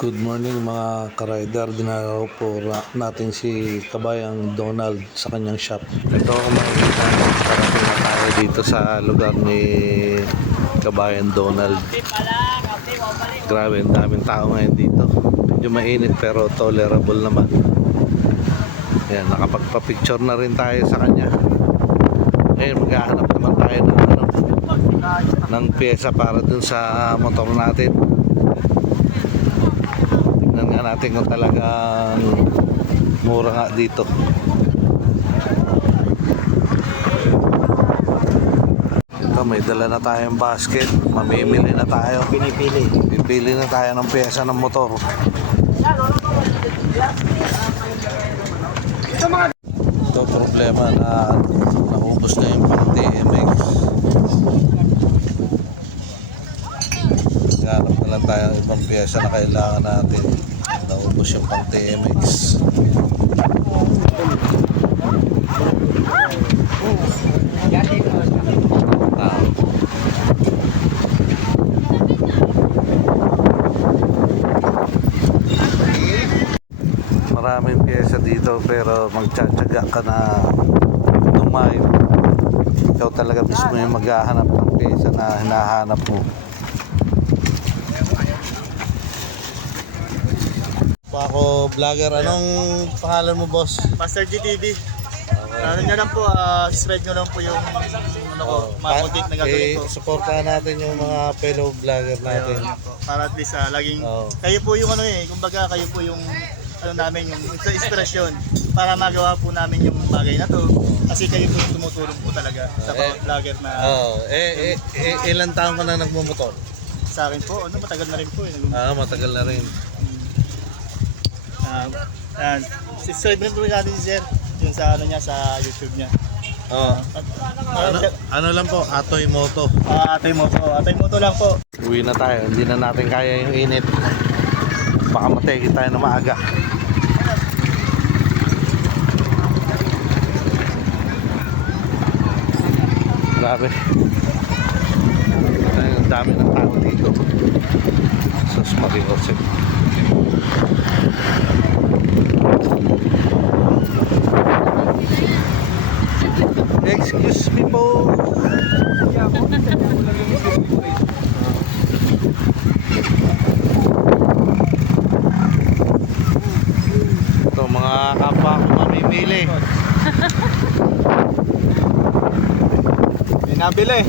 Good morning mga ka-rider. Dinaraw po natin si Kabayang Donald sa kanyang shop. Ito kung makikita nyo, parating na tayo dito sa lugar ni Kabayang Donald. Grabe, ang daming tao ngayon dito. Medyo mainit pero tolerable naman. Ayan, nakapagpa-picture na rin tayo sa kanya. Ngayon, maghahanap naman tayo ng pyesa para dun sa motor natin. Tingnan nga natin kung talagang mura nga dito. Ito, may dala na tayong basket. Mamimili na tayo. Pipili na tayo ng pyesa ng motor. Ito problema na naubos na yung pang TMX. Hanap na lang tayo ng ibang pyesa na kailangan natin. Naubos yung pang TMX. Maraming pyesa dito pero magtsatsaga ka na tumayo. Ikaw talaga mismo yung maghahanap ng pyesa na hinahanap mo. Ako vlogger, anong pangalan mo, boss? Master GTV. Ano nyo lang po, subscribe nyo lang po yung mga content na gagawin ko. Supportahan natin yung mga fellow vlogger natin. Para at least laging, kayo po yung kumbaga kayo po yung namin, yung inspirasyon para magawa po namin yung bagay na to. Kasi kayo po yung tumutulong po talaga sa mga vlogger na... Ilan taon ka na nagmumotor? Sa akin po, matagal na rin po. Matagal na rin. Subscribe rin po natin si Sir yung sa niya sa YouTube niya. Ano lang po, Atoy Moto. Atoy Moto lang po. Uwi na tayo, hindi na natin kaya yung init. Baka mategi tayo na maaga. Grabe. Ang dami ng tao dito. Sus Mariosep. Excuse me po. Ito mga kapwa ko mamimili. May nabili.